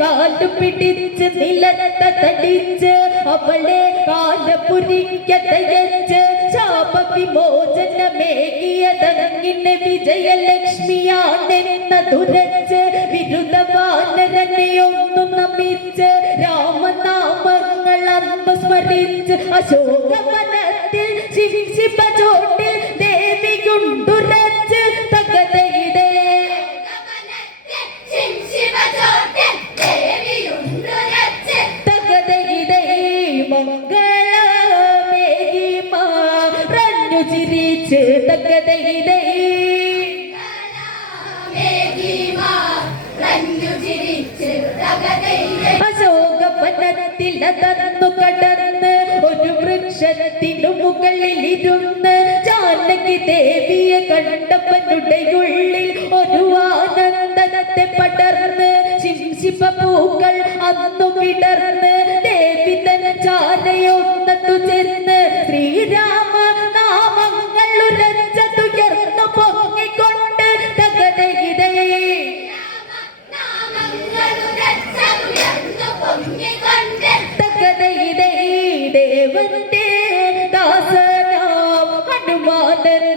കാലു പിടിച്ച് അന്ന് സ്മരിച്ച് അതന്നു കടന്ന് ഒരു വൃക്ഷത്തിനു മുകളിൽ ഇരുന്ന് ജാനകി ദേവിയെ കണ്ടവനുടെ ഉള്ളിൽ ഒരു ആനന്ദനത്തെ പടർന്ന് ശിംശിപ്പ പൂക്കൾ അന്നു വിടർന്ന്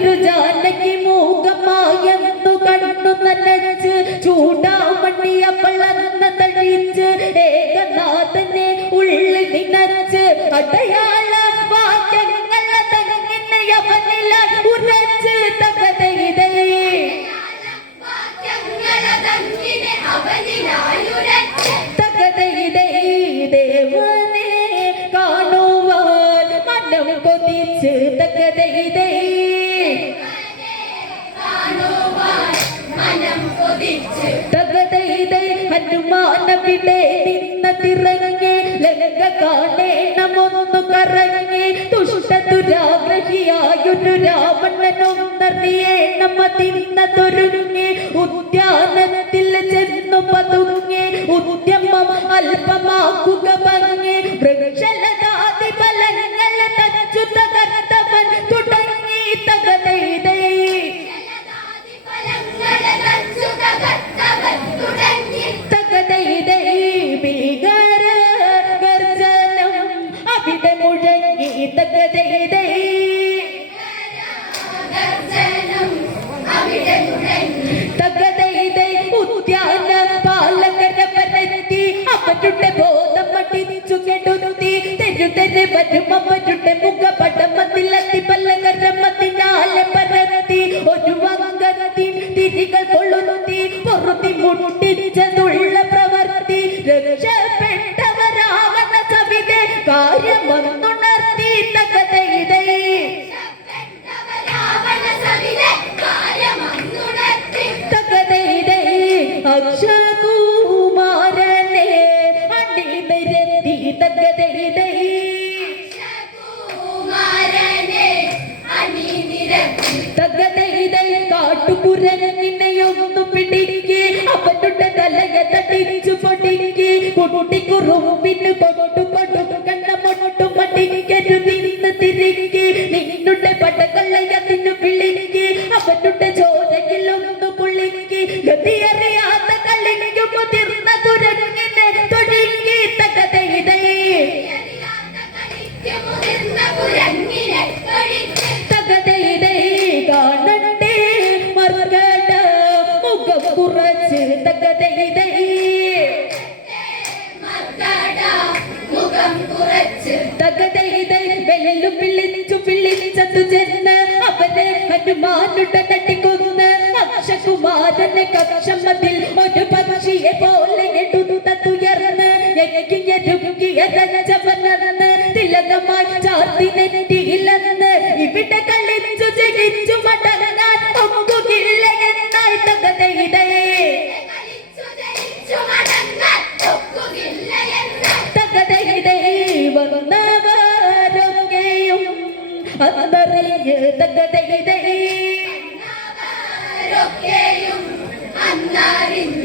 വിശ്വവിലാസിനിയായൊരു ജാനകി മൂകമായെന്നു കണ്ടു നനച്ച് ചൂടാമണിയവളന്ന തഴിച്ച് ഏകനാഥനെ ഉള്ളിൽ നിനച്ച് അടയാള വാക്യങ്ങൾ തങ്ങിന് യവനില ഉരച്ച് തകതൈതൈ ദേവനെ കാണുവാൻ മനം കൊതിച്ച് തകതയിതേ. ഹനുമാനവിടെ നിന്ന തിറങ്ങി ലങ്ക കാണേണമൊന്നു കറങ്ങി. ദുഷ്ട ദുരാഗ്രഹിയായൊരു രാവണനൊന്നറിയേണം പൊടിക്ക് കുട്ടിക്കുറുമ്പിന് കൊട്ടു കൊട്ടു കണ്ണ മൊട്ടു നിന്ന് തിരികെ. നിന്നുടെ പടകളയതിനു മാനുട തട്ടിക്കൊന്ന്. അക്ഷകുമാരന് കക്ഷമതിൽ ഒരു പക്ഷിയെ പോലെ എടുത്തുയർന്ന് എഴുകിയരുക്കിയതച്ചവനെന്ന് തിലകമായി ചാത്തി നെറ്റിയിലെന്ന്. ഇവിടെ കളിച്ചു ജനിച്ചു മടങ്ങാൻ ഒന്നുകില്ല എന്നായി തകതയുടെ തകതയുടെ വന്നവരൊക്കെയും അന്നറിയ തകതയുടെ Nari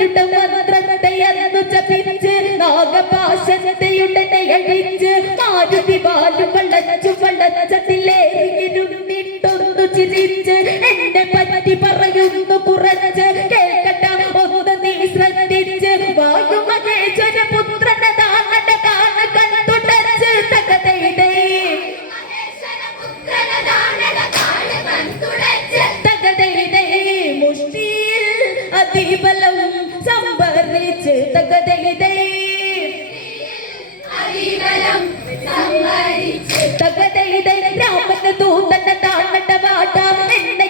കിട്ടും തകതൈ തൂത്തണ്ട താണ്ടവാട്ടം എന്നെ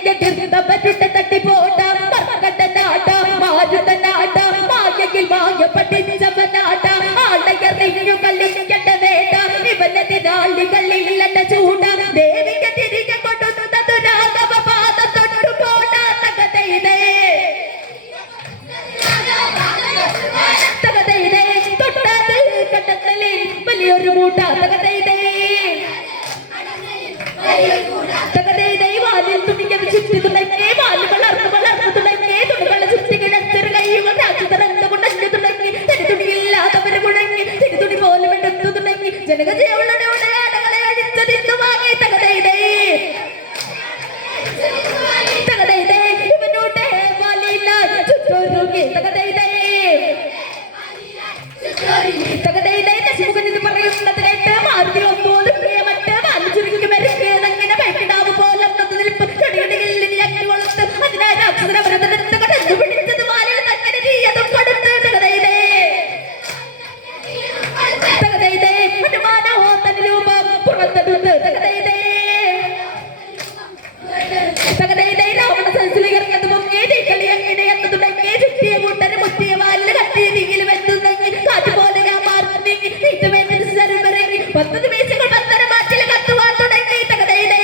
ഒത്തത് വീശുകൾ പത്തര മാറ്റിൽ കത്തുവാൻ തുടങ്ങി. തകതയുടെ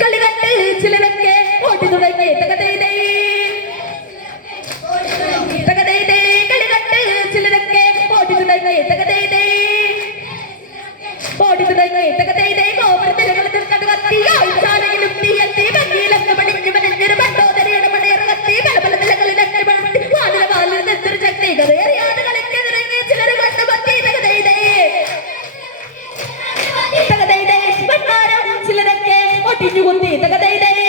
കളി കണ്ട് ചിലരൊക്കെ ഓടി തുടങ്ങി. തകതയുടെ തകതയുടെ കളി കണ്ട് ചിലരൊക്കെ ഓടി തുടങ്ങി. തകതയുടെ ഓടി തുടങ്ങി. Biji 这个得得